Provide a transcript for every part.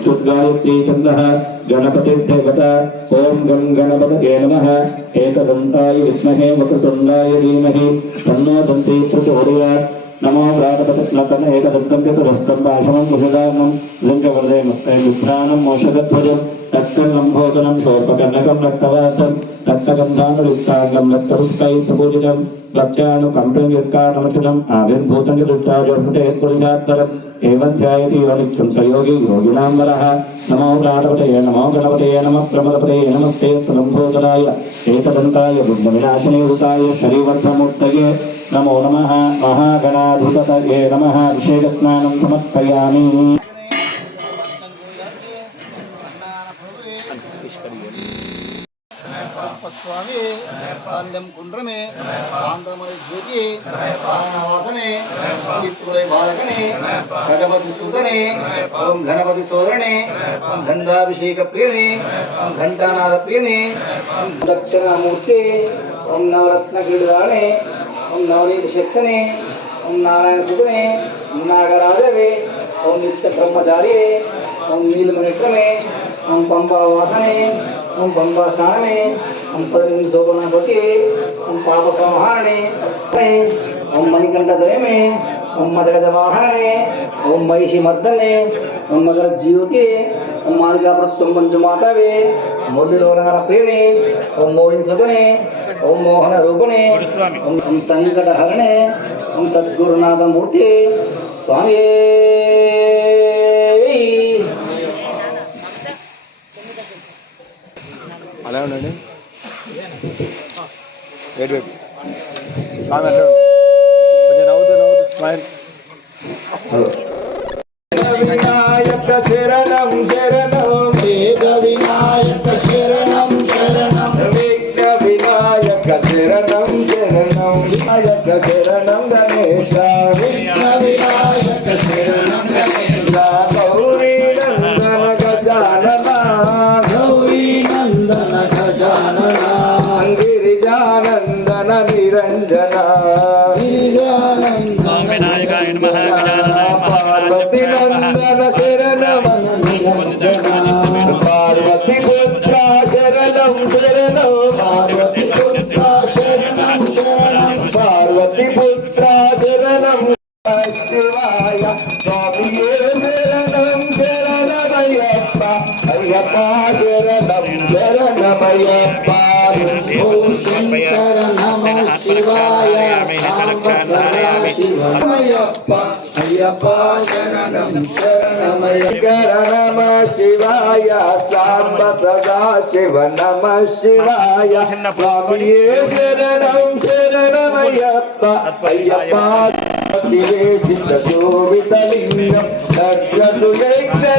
संस्कृतगायत्री छन्दः गणपतिर्देवता ओम गं गणपतये नमः एकदन्ताय विद्महे वक्रतुण्डाय धीमहि तन्नो दन्ती प्रचोदयात् नमो प्रातपतिनकन एकदन्तं चतुरस्कं भाषमं मुषदानं लिङ्गवरदे मस्ते विभ्राणं मोषगध्वजं तत्कर्णम्भोदनं शोर्पकर्णकं रक्तवासं तत्कगन्धानुरुक्ताङ्गं रक्तपुष्पैः प्रत्यानुकम्पयुक्तानमचितम् आविर्भूतं चतुष्टाजोभृते पुरुषात्तरम् एवं ध्यायति योनिच्छं सयोगी योगिनां वरः नमो प्रातपतये नमो गणपतये नमः प्रमदपतये नमस्ते सुलम्भोदराय एकदन्ताय बुद्धविनाशिने उताय श्रीवर्धमूर्तये नमो नमः महागणाधिपतये नमः अभिषेकस्नानं समर्पयामि। स्वामी पांडम कुंड्रमे आंध्रमणि ज्योति वासने विपुले बालकने गणपति सूदने ओम गणपति सोदरणे ओम गंधाभिषेक प्रियने ओम घंटानाद प्रियने ओम दक्षिणामूर्ति ओम नवरत्न गिरिदाणे ओम नवनीत शक्तने ओम नारायण सुदने ओम नागराजवे ओम नित्य ब्रह्मचारी ओम नीलमणिक्रमे ओम पंबा वासने ओम पंबा स्नाने ओम पद्म शोभनापति ओम पाप संहारणे ओम मणिकंठ दयमे ओम मदगजवाहने ओम महिषी मर्दने ओम मगर ज्योति ओम मालिका प्रत्यम पंचमातावे मुरलीलोलंगन प्रियने ओम मोहिनी सदने ओम मोहन रूपणे ओम संकट हरणे ओम सद्गुरुनाथ मूर्ति स्वामी అలా ఉండండి వెయిట్ వెయిట్ స్వామి అట్లా కొంచెం నవ్వుతూ స్మైల్ వినాయక శరణం శరణం వేద వినాయక శరణం శరణం విఘ్న వినాయక శరణం శరణం వినాయక శరణం గణేశ విఘ్న వినాయక శరణం గణేశ గౌరీ నందన గజానన గౌరీ నందన గజానన గిరిజానందన నిరంజన గిరిజానందన వినాయకాయ నమః పార్వతి నందన శరణం పార్వతి పుత్ర శరణం శరణం పార్వతి పుత్ర శరణం శరణం పార్వతి పుత్ర శరణం శివాయ స్వామియే శరణం శరణమయ్యప్ప అయ్యప్ప శరణం శరణమయ్యప్ప ఓం శంకర నమః శివాయ శరణమయ్యప్ప అయ్యప్ప శరణం శరణమయ్యప్ప నమః శివాయ సాంబ సదా శివ నమః శివాయ స్వామియే శరణం శరణమయ్యప్ప అయ్యప్ప శోభితలింగం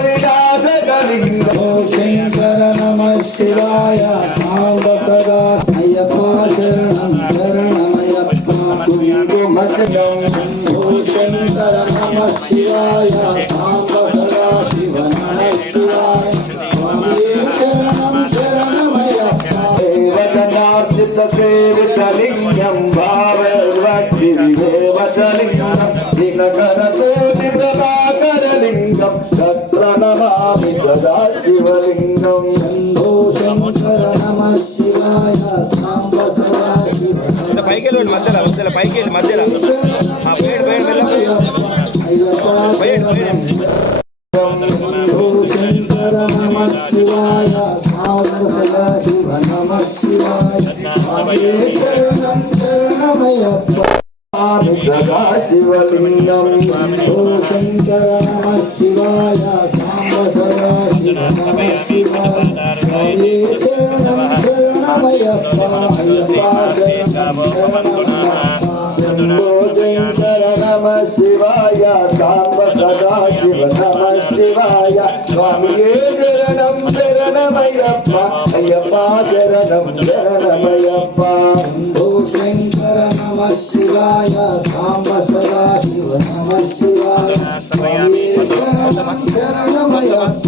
విరాజకలింగం శంకర నమః శివాయ సాంబ సదా అయ్యప్ప శరణం శరణమయ్యప్ప కుంకుమచలం శంకర నమః శివాయ సాంబ సదా శివ నమః శివాయ స్వామియే శరణం శరణమయ్యప్ప దేవగణార్చిత సేవితలింగం భావవతి దేవతలింగం దినకరతోటి ప్రభాకరలింగం తత్ర నమామి సదా శివలింగం శంకర నమః శివాయ సాంబ సదా శివ పైకి మధ్యలో పైకి మధ్యలో శంకర నమః శివాయ సాంబ సదా శివ నమః శివాయ శరణం శరణమయ్యప్ప సదా శివలింగం శంకర నమః శివాయ సాంబ సదా శివ నమః శివాయ శరణం శరణమయ్యప్ప అయ్యప్ప శంకర నమః శివాయ సాంబ సదా శివ నమః శివాయ స్వామియే శరణం శరణమయ్యప్ప అయ్యప్ప శరణం శరణమయ్యప్ప శంకర నమః శివాయ సాంబ సదా శివ నమః శివాయ శరణమయ్యప్ప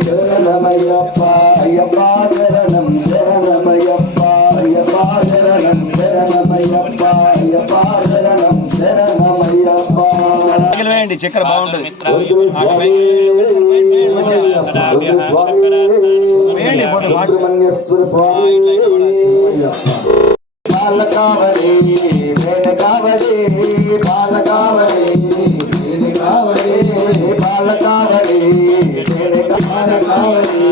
శరణమయ్యప్ప అయ్యప్ప శరణం శరణమయ్యప్ప అయ్యప్ప శరణం శరణమయ్యప్ప అయ్యప్ప శరణం శరణమయ్యప్ప చక్కెర బాగుంటుంది సుబ్రహ్మణ్యేశ్వర స్వామి బాలకావళి వేణకావళి బాలకావళి వేణకావళి బాలకావళి వేణకావళి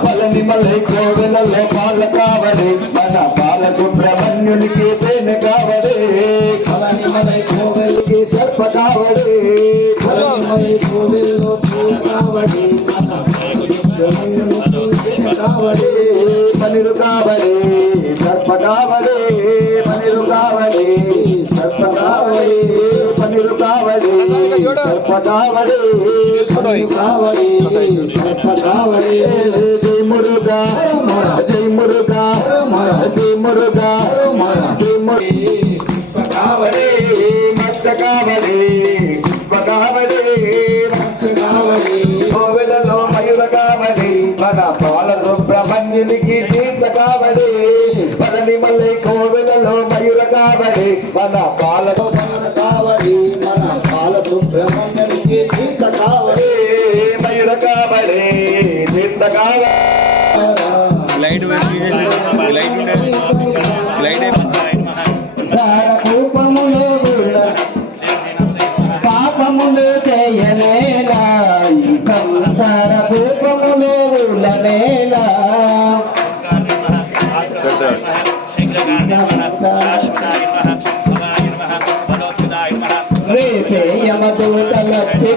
పళనిమలై కోవెలలో బాలకావళి మన బాల సుబ్రహ్మణ్యునికి వేణకావళి పళనిమలై కోవెలకి సర్పకావళి పళనిమలై కోవెల్లో కావడి కావడి పనిరు కావడి సర్ప కావడి పనిరు కావడి సర్ప కావడి పనిరు కావడి సర్ప కావడి పనిరు కావడి సర్ప కావడి జై మురుగా జై మురుగా జై మురుగా జై మురుగా కావడి మత్త కావడి కావడి కోవెలలో మయూర కావడి మన బాల సుబ్రహ్మణ్యునికి తీర్థ కావడి పళనిమలై కోవెలలో మయూర కావడి మన బాల కావడి మన బాల సుబ్రహ్మణ్యునికి తీర్థ కావడి మయూర కావడి తీర్థ కావడి లైట్ పాపములు చేయనేలా సంసార రూపములు నేలా రేపేయమదూతలొచ్చి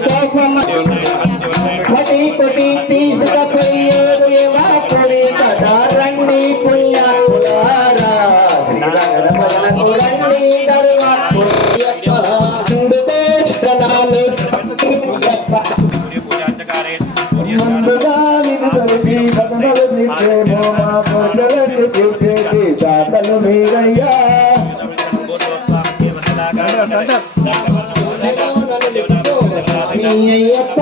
కోటి కోటి తీసుకపోయేరు ఎవాకుడి కదా రండి పుణ్యాకులారా రండి ముందుగా దాతలు మీరయ్యా అయ్యప్ప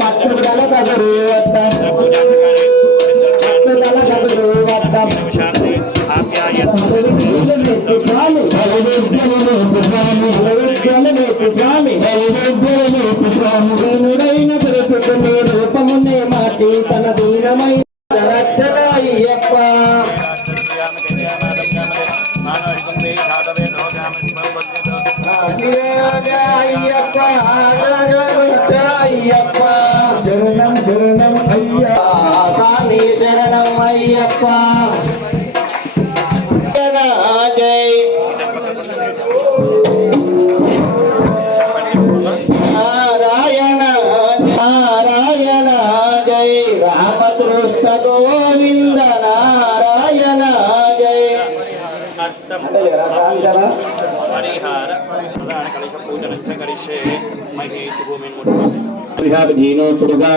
పట్టుదల కదరు రూపమునే మాటి తన దీనమై రక్షణ అయ్యప్ప అయ్యప్ప అయ్యప్ప శరణం శరణం అయ్యా స్వామి శరణం అయ్యప్ప జై నారాయణ నారాయణ జై రామకృష్ణ గోవింద నారాయణ జై పరిహార ప్రధాన కలశ పూజన కరిష్యే మహేతు భూమిని విహాదీనో తురుగా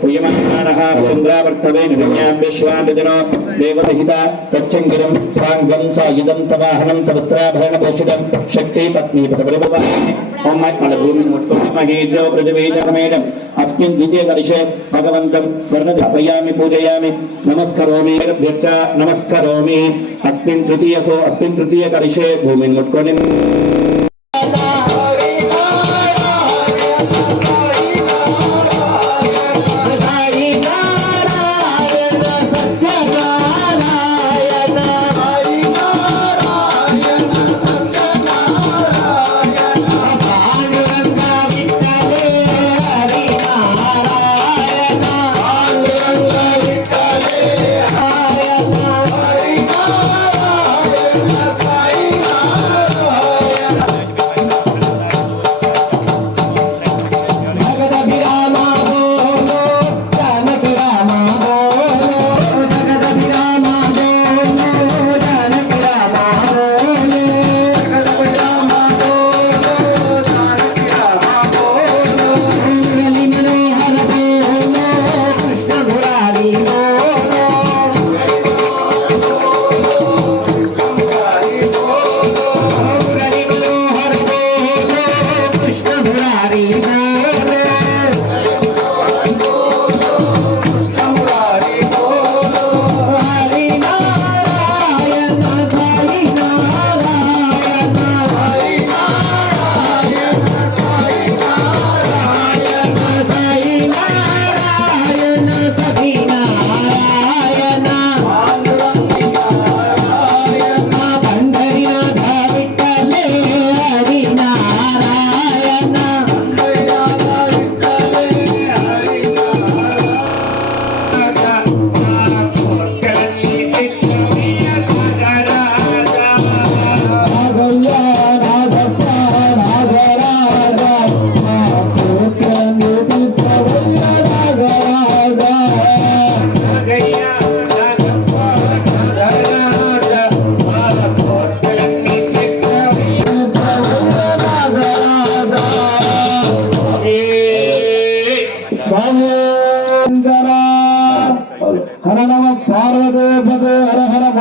ప్రియమానః చంద్రావర్తవే నిరమ్యాం విశ్వామిదినో దేవహిత ప్రత్యంగిరం స్వాంగం సాయుధం తవాహనం తవస్త్రాభరణ భూషితం శక్తి పత్ని పదవిభవాని ఓం మన భూమిని ముట్టుకుని మహేజో పృథివీజమేడం అస్మిన్ ద్వితీయ కలశే భగవంతం వర్ణయామి పూజయామి నమస్కరోమి నమస్కరోమి అస్మిన్ తృతీయ కలశే భూమిని ముట్టుకొని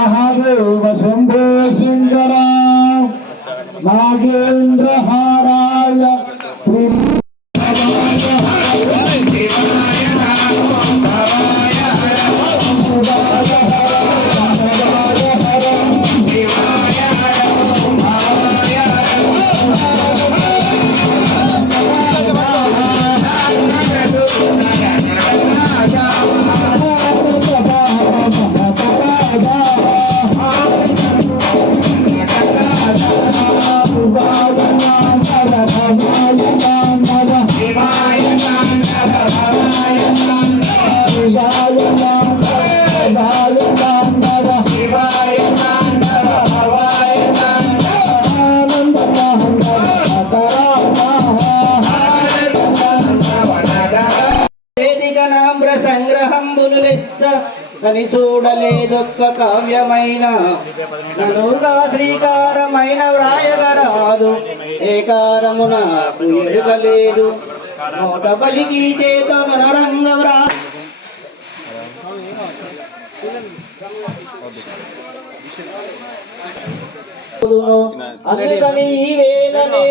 महादेव शंभो शंकर नागेन्द्रहाराय అని చూడలేదొక్క కావ్యమైన ననుగా శ్రీకారమైన వ్రాయగరాదు ఏకారమున ఎరుగలేదు నోట పలికి చేత మనరంగ వ్రా అందుకని ఈ వేదనే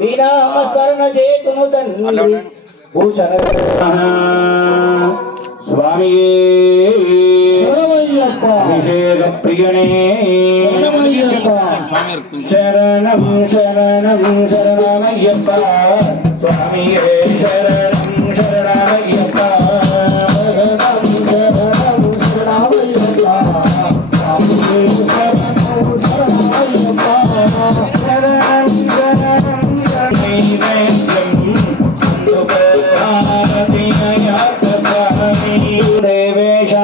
వినామస్మరణ చేతును తండ్రి భూషణ స్వామి అభిషేక ప్రియనే శరణం శరణం శరణమయ్యప్ప స్వామి శరణం శరణమయ్యప్ప శరణం శరణం శరణమయ్యప్ప స్వామి శరణం శరణమయ్యప్ప శరణం శరణం దేవేశ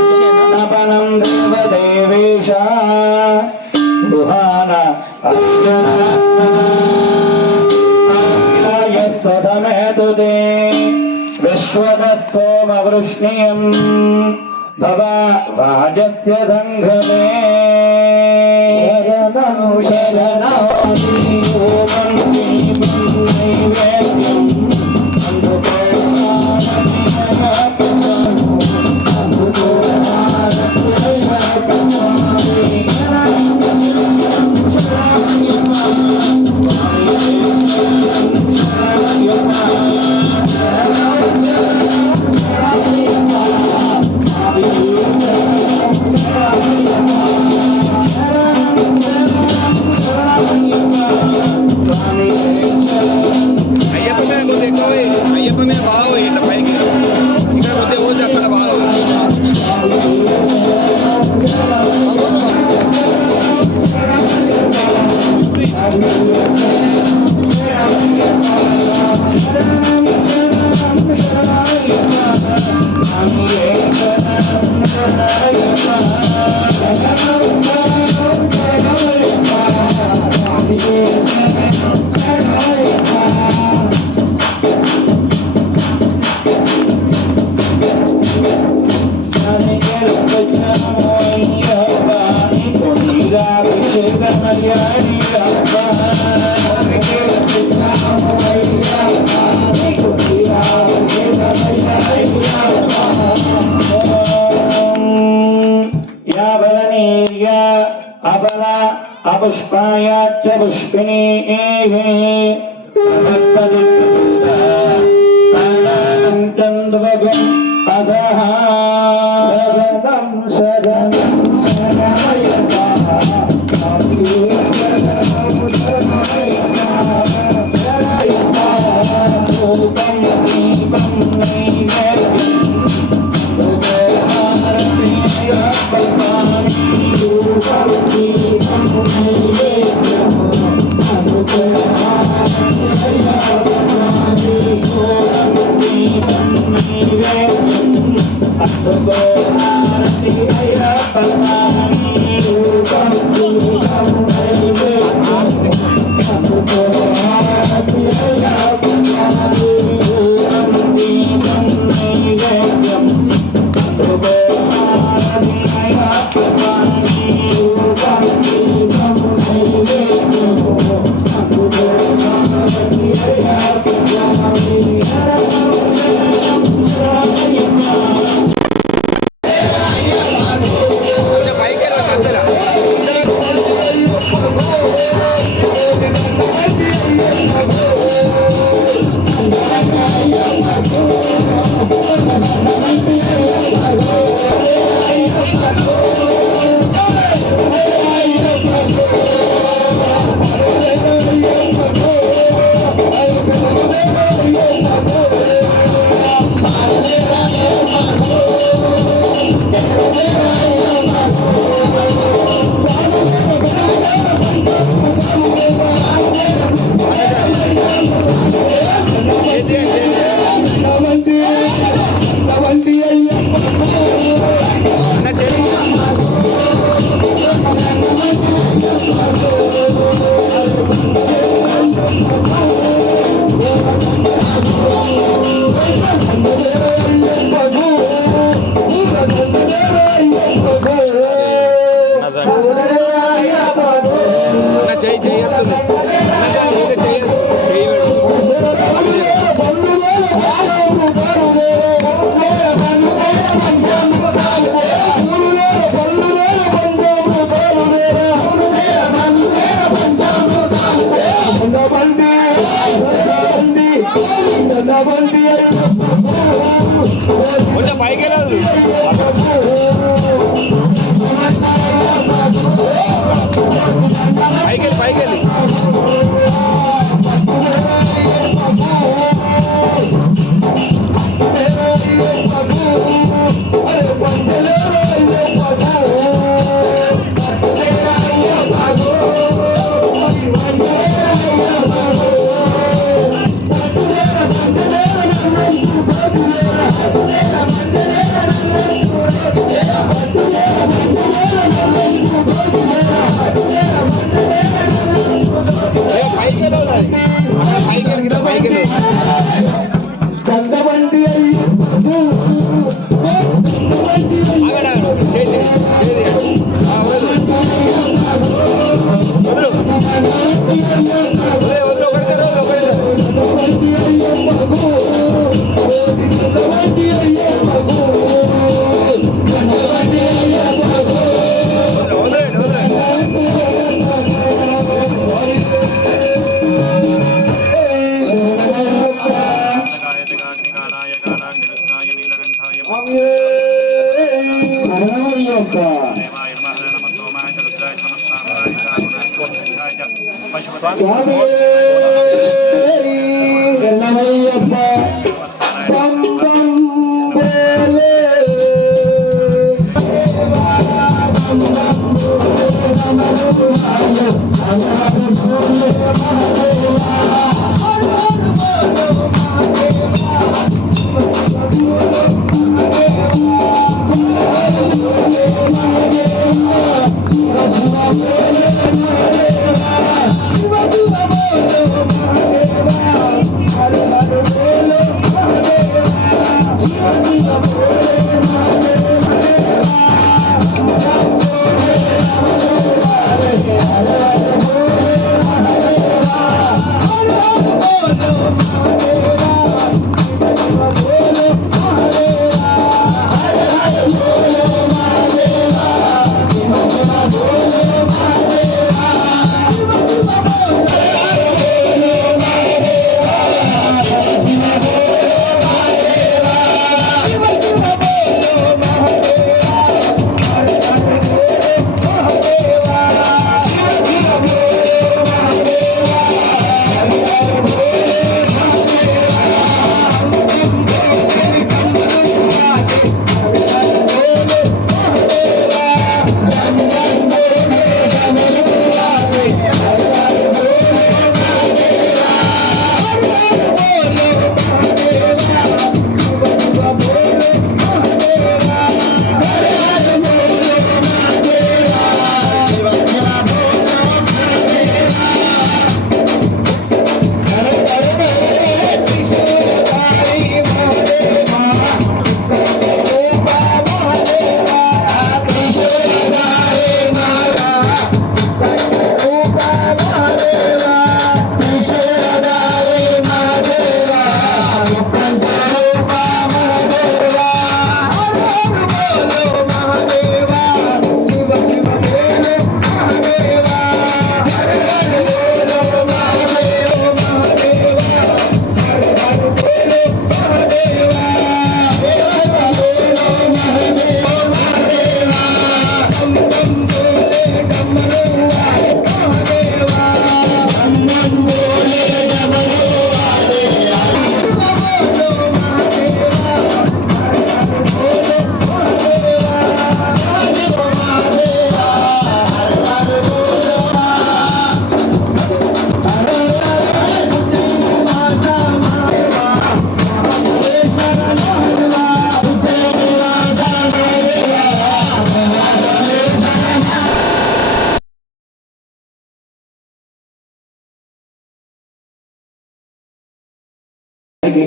గోక్షీరేణమయనపనం దేవదేవేశ గుహాన అర్జునయస్వతమేతు తే విశ్వదత్తోమవృష్ణియం భవ రాజస్య సంఘమే శరణం శరణామి ఓం నైవేద్యం అయ్యప్ప మీద బాగా ఇట్లా పైకి ఇంకా కొద్దిగా ఊరి అక్కడ బాగా అపుష్పాయాచ్చ పుష్పిణీ చంద్రగం అధః శరణం శరణమయ్యప్ప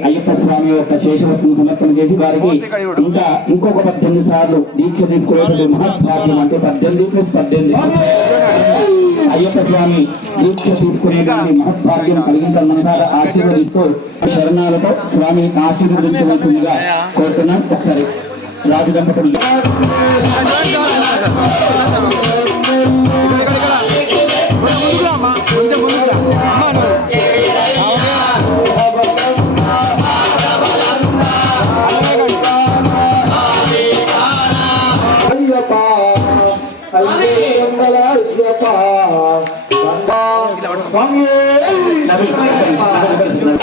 అయ్యప్ప స్వామి యొక్క శేషవస్తువు సమర్పణ చేసి వారికి ఇంకా ఇంకొక 18 సార్లు దీక్ష తీసుకునేటువంటి మహత్భాగ్యం. అంటే 18+18 అయ్యప్ప స్వామి దీక్ష తీసుకునేటువంటి మహత్భాగ్యం కలిగించాలి. మనసారా ఆశీర్వదిస్తూ శరణాలతో స్వామి ఆశీర్వదించవలసిందిగా కోరుతున్నాం. ఒకసారి రాజు దంపతులు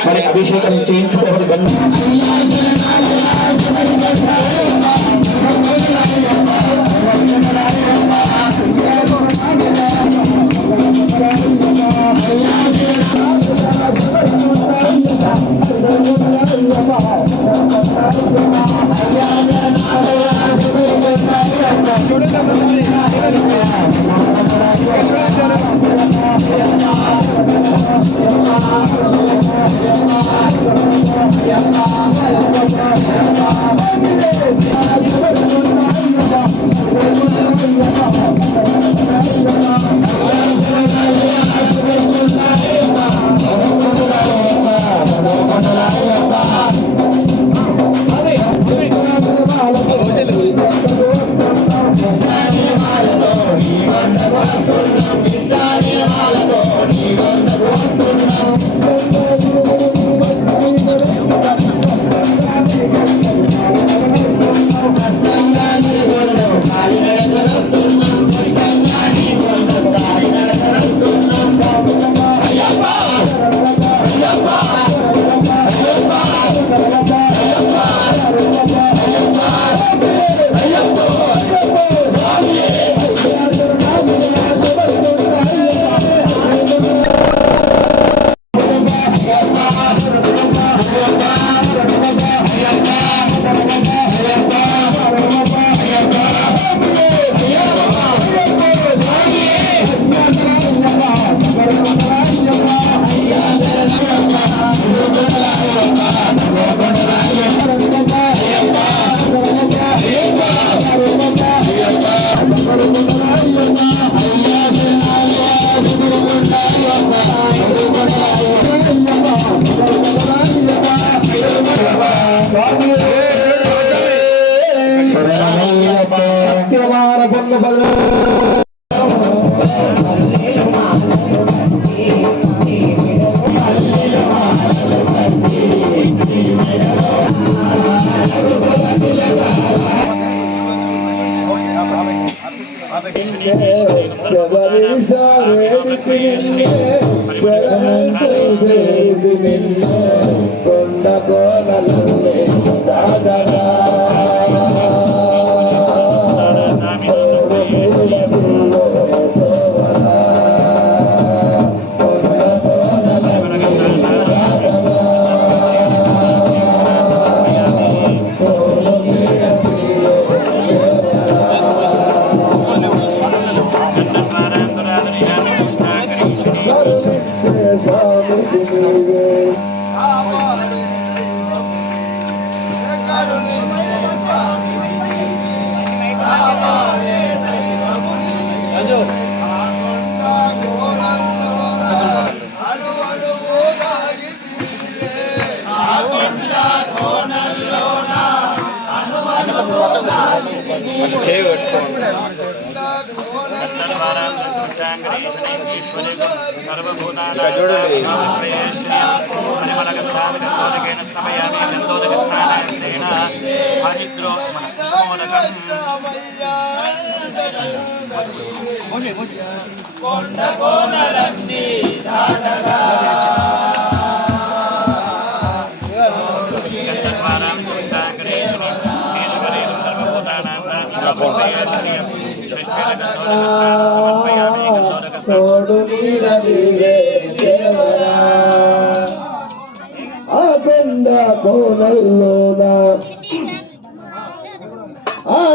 మరి అభిషేకం చేయించుకోవాలి.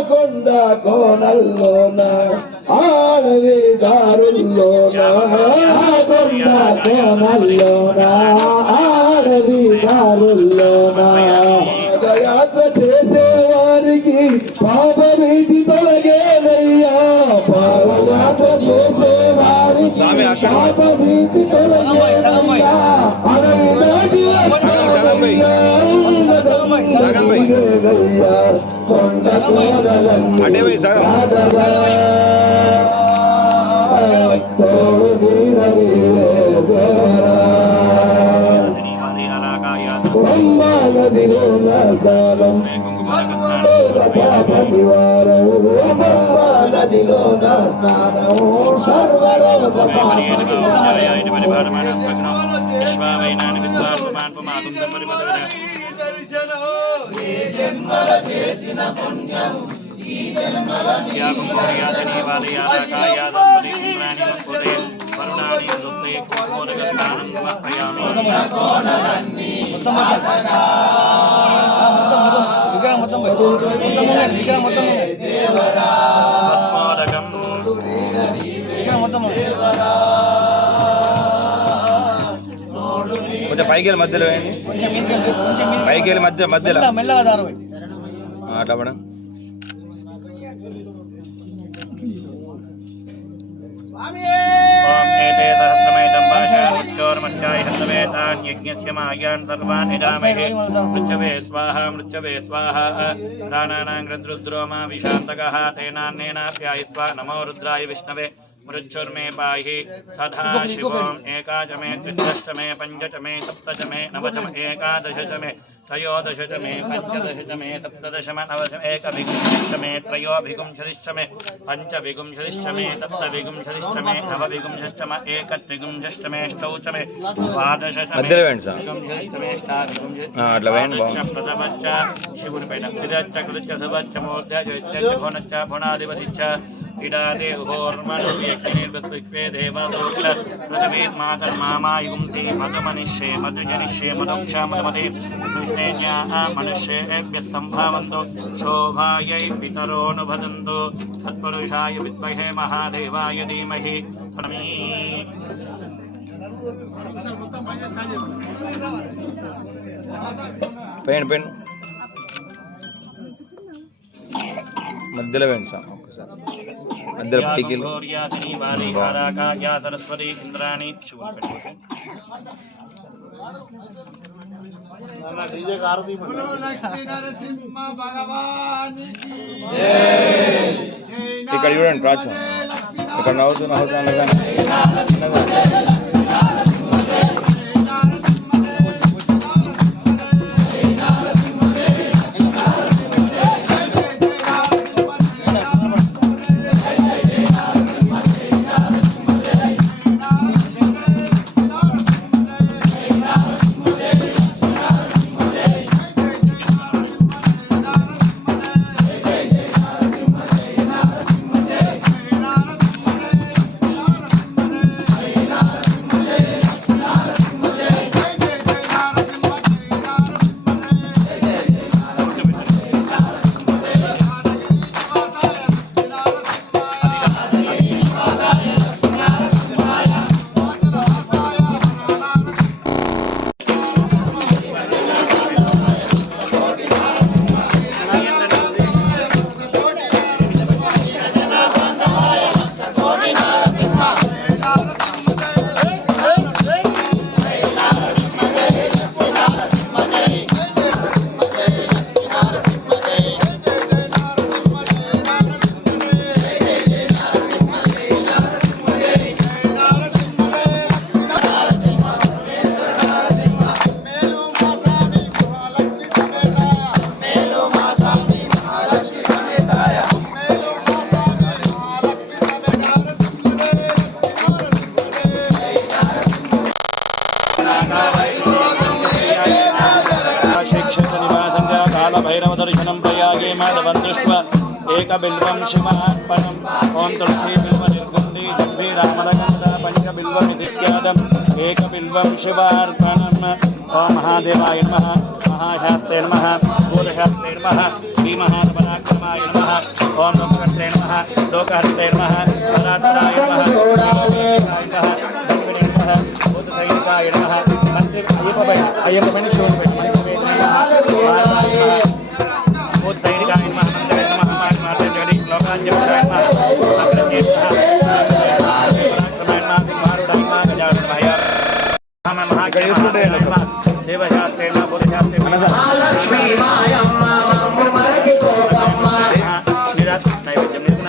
కొండ కోనల్లోన ఆడవి దారుల్లోన కొండ కోనల్లోన ఆడవి దారుల్లోన యాత్ర చేసేవారికి పాపరీతి తొలగేనయ్యా పాదయాత్ర చేసేవారికి పాపరీతి తొలగేనయ్యా అడవి దాటి అంటే పోయి సగం నదిలో నా స్నానం నదిలో నా స్నానం సర్వలోక చేసిన పుణ్యం కొంచెం పైకి వెళ్ళి మధ్యలో పైకి వెళ్ళి మధ్యలో అట్లా మేడం ओम एते सहस्रमेतं पाशामुच्चोर्मध्याय हस्तवेतान् यज्ञस्य मायान् सर्वान् इदामहे मृत्यवे स्वाहा प्राणानां रुद्रो मा विशान्तकः तेनान्नेनाप्यायित्वा नमो रुद्राय विष्णवे मृच्छुर्मे पाहि सदा शिवोम् एकादशमे त्रिदशमे पञ्चदशमे सप्तदशमे नवदशमे एकादशमे त्रयोदशमे पञ्चदशमे सप्तदशमे नवदशमे एकविंशतिष्टमे त्रयोभिंशतिष्टमे पञ्चविंशतिष्टमे सप्तविंशतिष्टमे नवविंशतिष्टमे एकत्रिंशतिष्टमे अष्टौचमे द्वादशमे प्रथमच्च शिवुर्पेण विदच्च कृच्च सुवच्च मूर्ध्य चैत्य भुवनच्च भुवनाधिपतिच्च इडादे होर्मनुव्यक्षिनिर्वस्विक्वे देवदोक्ल पृथिवीर्मातर्मामायुंति मधुमनिष्ये मधुजनिष्ये मधुक्षा मधुमते कृष्णेन्या मनुष्येभ्यस्तम्भावन्तो शोभायै पितरोऽनुभदन्तो तत्पुरुषाय विद्महे महादेवाय धीमहि పెయిన్ మధ్యలో వేయండి సార్ ఒక్కసారి మధ్యలో పైకి సరస్వతి ఇంద్రాణి ఇక్కడ చూడండి ప్రాచీన ఇక్కడ నవ్వుతున్నా भैरवदर्शनं प्रयागे माधवं दृष्ट्वा एकबिल्वं शिवार्पणम् ॐ तुलसी बिल्वनिर्गुण्डी जग्भी रामलगन्धा पञ्चबिल्वमित्यादम् एकबिल्वं शिवार्पणम् ॐ महादेवाय नमः महाशास्त्रे नमः भूतशास्त्रे नमः श्रीमहापराक्रमाय नमः ॐ लोकहर्त्रे नमः लोकहर्त्रे नमः परात्पराय नमः भूतसैनिकाय नमः अय्यप्पनि शोधपेट भूतसैनिकाय नमः माता जगदीश लोकांजय नमः अग्रजे नमः महागणेशुडे नमः देवशास्त्रे नमः भूतशास्त्रे नमः निरात नैवेद्यं निर्गुणाय नमः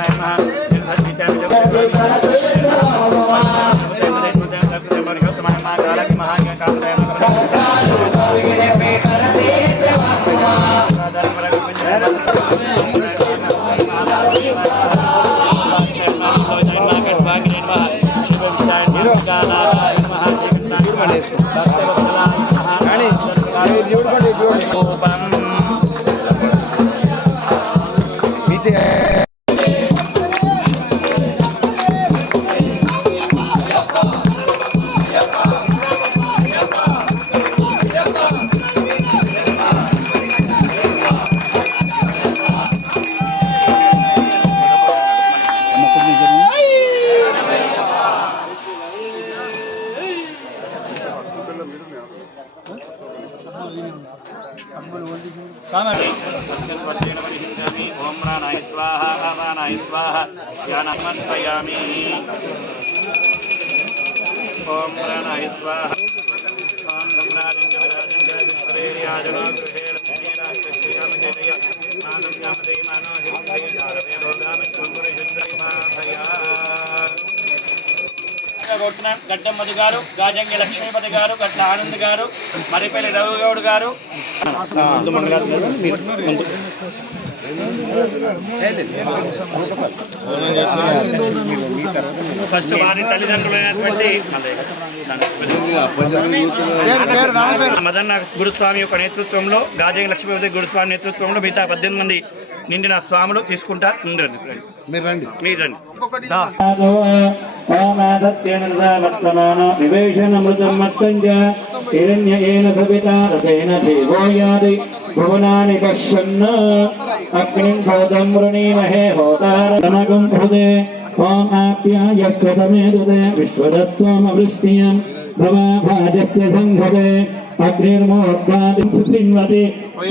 ओम प्राणाय स्वाहा अपानाय स्वाहा ज्ञानमर्पयामि ओम प्राणाय स्वाहा ओम गंगाजं గడ్డం మధు గారు గాజంగి లక్ష్మీపతి గారు గట్ల ఆనంద్ గారు మరిపల్లి రవిగౌడ్ గారు ఫస్ట్ వారి తల్లిదండ్రులైనటువంటి మదన్న గురుస్వామి యొక్క నేతృత్వంలో గాజంగి లక్ష్మీపతి గురుస్వామి నేతృత్వంలో మిగతా 18 మంది నిండిన స్వాములు తీసుకుంటా మీరు రండి भुवनानि पश्यन् अग्निं भूतं वृणीमहे होतारमगं हृदे ॐ आप्यायकृतमेदुते विश्वदत्त्वमवृष्टियं भवाभाजस्य संघते अग्निर्मोर्धादिं सुसिन्वति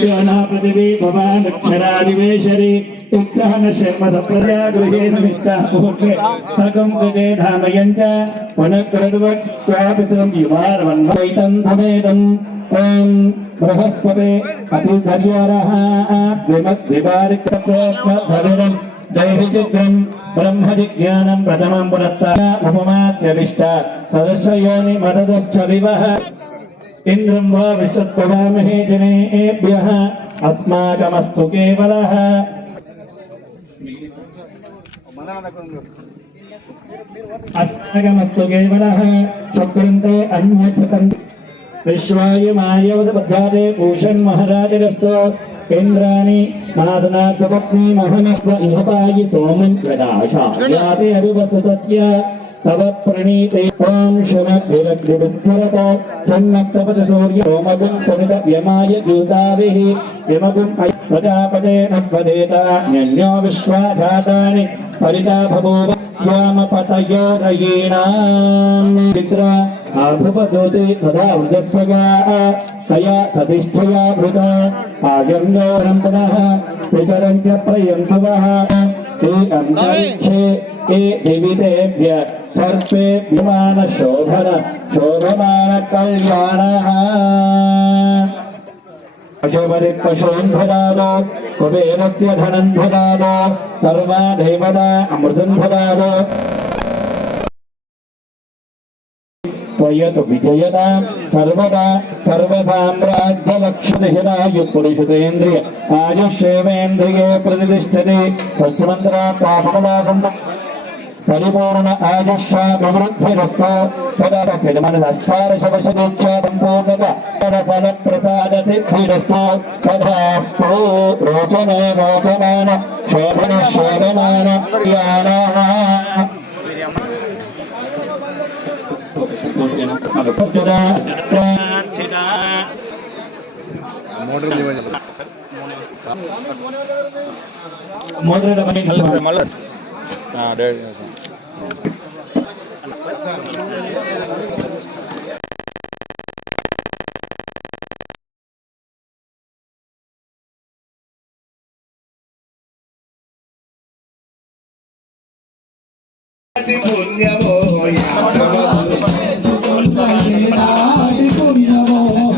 योना पृथिवी भवानक्षरादिवेशरि उत्थान शर्मदप्रजा गृहेण निष्ठासुभुके सकं गगे धामयञ्च पुनक्रद्वत् स्वापितं युवारवन्वैतं धमेदम् ॐ बृहस्पते अतिधर्यरः द्विमद्विवारिकप्रधरिणं दैहिचित्रं ब्रह्मजिज्ञानं प्रथमं पुरस्तार उपमास्यविष्ट सदस्ययोनि मददश्च विवः इन्द्रं वा विश्वत्पवामहे जनेभ्यः अस्माकमस्तु केवलः अस्माकमस्तु केवलः शुक्रन्ते अन्यच्छतन्ते विश्वाय मायवदबद्धादे भूषण महाराजरस्तो केन्द्राणि नादनाथपत्नी महनस्व इहपायि तोमन् प्रदाशा याते अरुवसत्य तव प्रणीते ॐ शमभिरग्निबुद्धरत सन्नक्तपदसूर्य ओमगुं समितव्यमाय दूताभिः यमगुं प्रजापते नक्वदेता न्यन्यो विश्वाधातानि परिता बभूव स्वामपतयो रयीणाम् मित्र आभुपदोते तदा वृजस्वगा तया ततिष्ठया भृता आजन्योरं पुनः पितरं च प्रयन्तवः ते अन्तरिक्षे ते दिवितेभ्य सर्पे शोभमानकल्याणः पशून् ददातो कुबेरस्य धनं ददातो सर्वा देवता अमृतं ददातो त्वयतु विजयता सर्वदा सर्वसाम्राज्यलक्षितहिरायुपुरुषतेन्द्रिय आयुष्येवेन्द्रिये प्रतिष्ठते तस्मन्त्रा पापमदासम् పరిపూర్ణ ఆయుష్యాభివృద్ధిరస్తు తదాస్థారశవశదీక్ష సంపూర్ణత ఫల ప్రసాద సిద్ధిరస్తు తదాస్తు రోచనే రోచమాన శోభన శోభమాన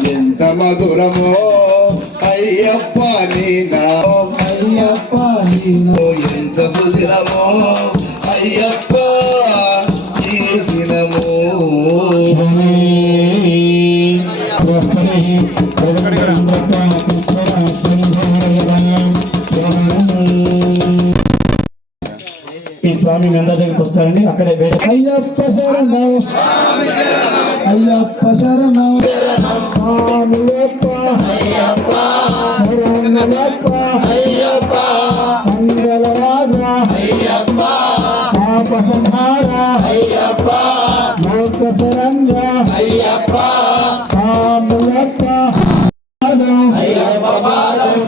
ఎంత మధురమో అయ్యప్ప నీ నామం అయ్యప్ప నీ నామం ఎంత మధురమో అయ్యప్ప నీ దినమో ఈ స్వామి మీ అందరి దగ్గరికి వస్తారండి. అక్కడే వేరే అయ్యప్ప శరణం అయ్యప్ప శరణం స్వామియప్ప అయ్యప్ప శరణమప్ప అయ్యప్ప మంగళరాజ అయ్యప్ప పాప సంహార అయ్యప్ప లోక శరణ్య అయ్యప్ప స్వామియప్ప అయ్యప్ప పాదం అయ్యప్ప పాదం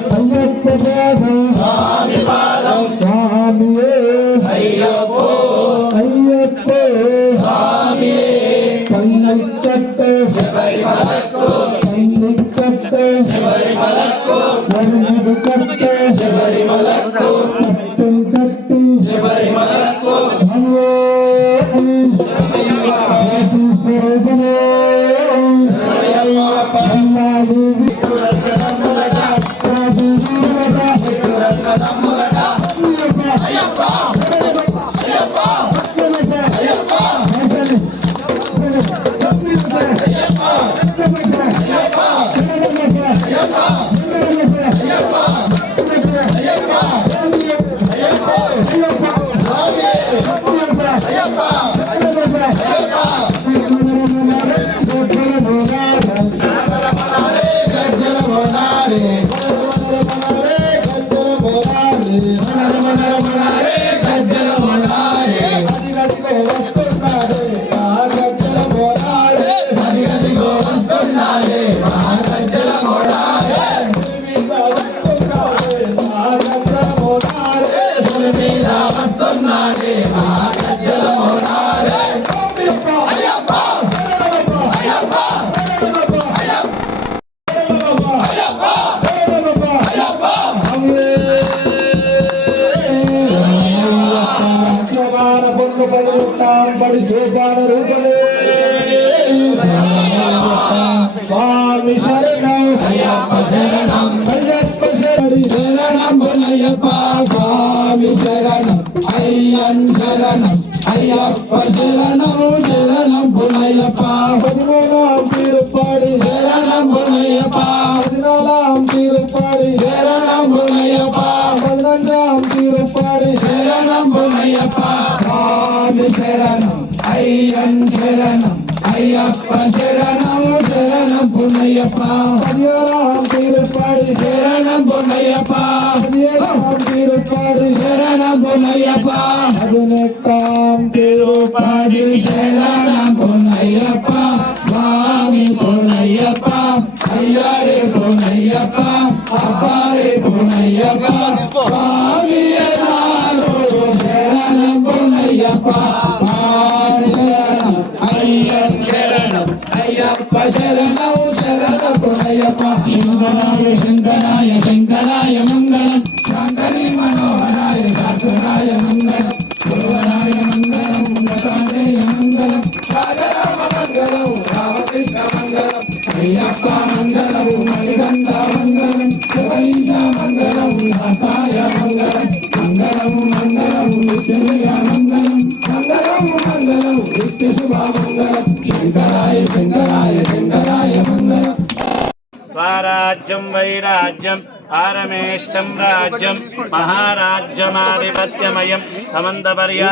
స్వామి పాదం స్వామియే అయ్యప్ప అయ్యప్ప స్వామియే కన్నకట్టే శబరిమలకు కన్నకట్టే శబరిమలకు వరదకట్టే శబరిమలకు కట్టి శబరిమలకు హలో స్వామి శరణం అయ్యప్ప శరణం అయ్యప్ప శరణం అయ్యప్ప స్వామి శరణం అయ్యన్ శరణం అయ్యప్ప శరణం శరణం పునయ్యప్ప 13వ తిరుపతి శరణం పునయ్యప్ప 14వ తిరుపతి శరణం పునయ్యప్ప 15వ తిరుపతి శరణం పునయ్యప్ప స్వామి శరణం అయ్యన్ శరణం అయ్యప్ప శరణం శరణం పునయ్యప్ప 16వ తిరుపతి శరణం పునయ్యప్ప 17వ తిరుపతి శరణం పునయ్యప్ప 18వ తిరుపతి శరణం పునయ్యప్ప స్వామి పునయ్యప్ప అయ్యరే పునయ్యప్ప అపారే పునయ్యప్ప స్వామి శరణం పునయ్యప్ప అయ్యప్ప శరణం శరణం పునయ్యప్ప శంకరాయ శంకరాయ శంకరాయ మంగళం శాంకరి మనోహరాయ శాంకరాయ మంగళం భువనాయ మంగళం గతాయ మంగళం రాజరామ మంగళం రామకృష్ణ మంగళం అయ్యప్ప మంగళం మణికంఠ మంగళం శివలింగ మంగళం నాథాయ మంగళం మంగళం మంగళం నిత్య మంగళం మంగళం మంగళం నిత్య శుభ మంగళం శంకరాయ శంకరాయ శంకరాయ మంగళం స్వరాజ్యం వైరాజ్యం आरमेष्टं राज्यं महाराज्यमाधिपत्यमयं समन्तपर्या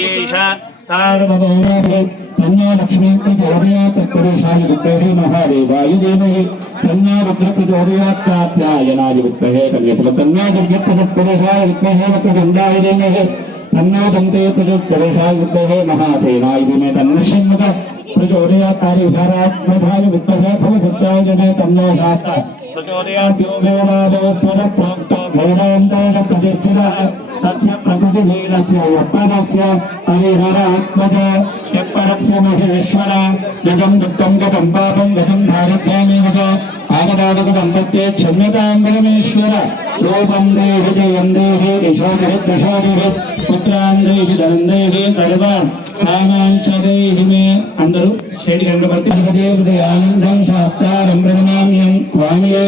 ईशा तन्ना लक्ष्मी प्रचोदयात् तत्पुरुषाय विद्महे महादेवाय धीमहि तन्ना रुद्र प्रचोदयात् कात्यायनाय विद्महे कन्याकुमारी तत्पुरुषाय विद्महे वक्रतुण्डाय धीमहि तन्नो दन्ते प्रचोदयात् विद्महे महासेनाय धीमहि तन्नो सिंह प्रचोदयात् तारिधारात्मधाय विद्महे फलभक्ताय धीमहि तन्नो शास्त्र प्रचोदयात् योगेनादो स्वरप्रोक्तो भैरवन्तो प्रतिष्ठितः तस्य प्रकृतिलीलस्य यत्पदस्य हरिहरात्मज यत्परस्य महेश्वर जगं दुःखं गतं पापं गतं दारिद्र्यमेव च आगतागतं प्रत्ये क्षम्यतां परमेश्वर रूपं देहि जयं देहि यशोभिः प्रशोभिः पुत्रान् देहि धनं देहि सर्वान् कामान् च देहि मे అందరూ స్టేట్ గంగపతి హృదయానందం శాస్త్రారం ప్రణమామ్యం స్వామియే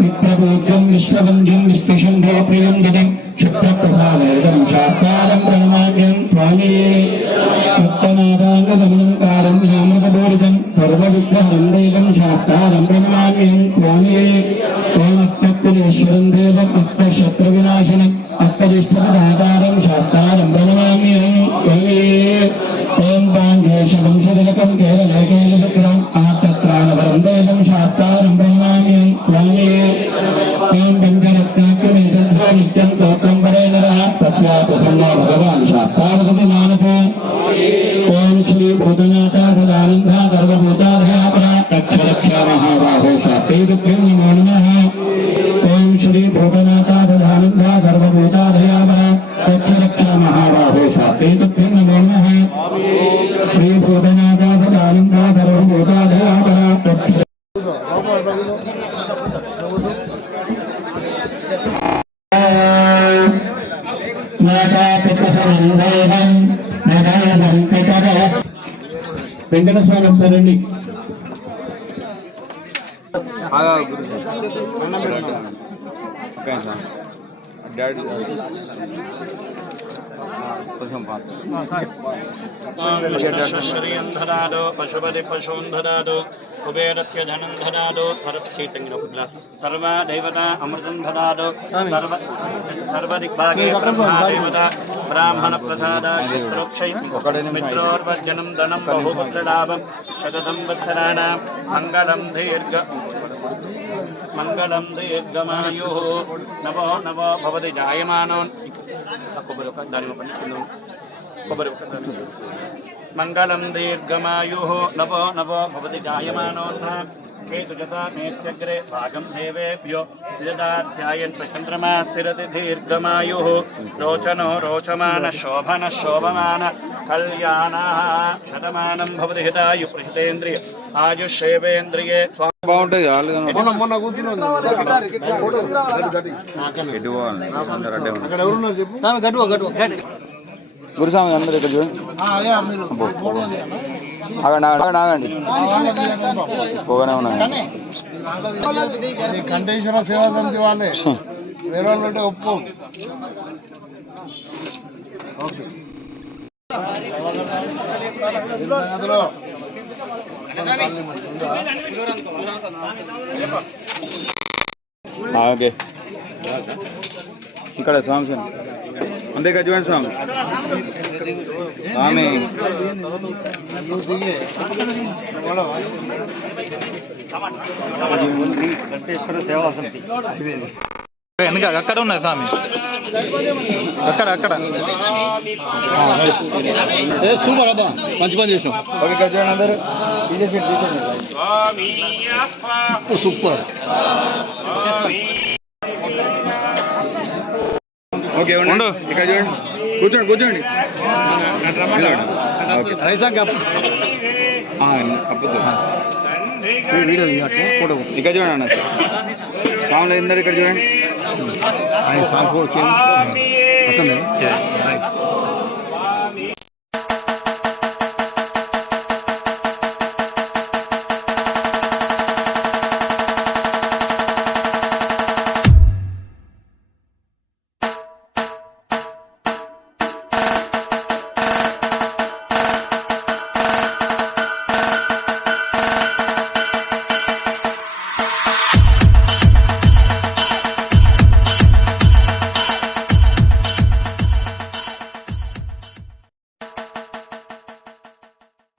విప్రపూజ్యం విశ్వవంద్యం విష్ణుశంభో ప్రియం గతం క్షుత్రప్రసాదం శాస్త్రారం ప్రణమామ్యం స్వామియే ఉత్తమాదాంగమనంకారం జ్ఞానపదోరితం సర్వవిగ్రహం దైవం శాస్త్రారం ప్రణమామ్యం స్వామియే ఓమత్మత్తులేశ్వరం దేవం అష్టశత్రువినాశనం అష్టదిష్టపదాధారం శాస్త్రారం ప్రణమామ్యం స్వామియే ओम पांगेशं शरकं केवले केवलविक्रम आत्त्रानवरं देवं शास्त्रं ब्रह्माण्यं स्वामी ओम गंगरत्नाक्रमेतद्वा नित्यं स्तोत्रं परे नरः तस्याप्रसन्नो भगवान् शास्त्रावगति मानसो ओम श्री भूतनाथ सदानन्द सर्वभूताधयापरा रक्षा महाबाहो शास्त्रे दुःखं नमो नमः ओम श्री भूतनाथ सदानन्द सर्वभूताधयापरा रक्षा महाबाहो शास्त्रे दुःखं नमो नमः श्री भूतनाथ सदानन्द सर्वभूताधयापरा వెంకట స్వామి ఒకసారండి ధనాదో పశుపతి పశూన్ ధనాదో కుబేరస్య ధనం ధనాదో సర్వ దేవత అమృతం ధనాదో సర్వదిగ్భాగే బ్రహ్మాదేవత బ్రాహ్మణ ప్రసాద శత్రుక్షయ మిత్రోర్వర్జనం ధనం బహుపుత్రలాభం శతతం వత్సరాణాం మంగళం దీర్ఘమాయు నవో నవో భవతి జాయమానోన్ మంగళం దీర్ఘమాయు నవో నవో భవతి జాయమానోన్నం కేతుజతా మేత్యగ్రే భాగం దేవేభ్యో ధ్యాయన్ చంద్రమా స్థిరతి దీర్ఘమాయు రోచనో రోచమాన శోభన శోభమాన కళ్యాణ శతమానం భవతి హితాయు ప్రహితేంద్రియ ఆయుషేవేంద్రియే బాగుంటుంది గురుస్వామి అందరు ఇక్కడ చూడండి ఆగండి పోగానే ఉన్నాయి కంఠేశ్వర సేవా సమితి వాళ్ళే వేరే వాళ్ళు ఉంటే ఒప్పు అందులో ఓకే ఇక్కడ స్వామి అంతే కదా చూడండి స్వామి స్వామి కంఠేశ్వర సేవా సమితి వెనక అక్కడ ఉన్నది స్వామి అక్కడ సూపర్ అబ్బా మంచి పని చేసాం ఓకే ఇక్కడ చూడండి అందరు తీసేయండి సూపర్ ఓకే ఉండు ఇక్కడ చూడండి కూర్చోండి రైసా కప్పు ఇక్కడ చూడండి అన్న స్వాములు అందరు ఇక్కడ చూడండి ఆయన సార్ ఫోర్ అతను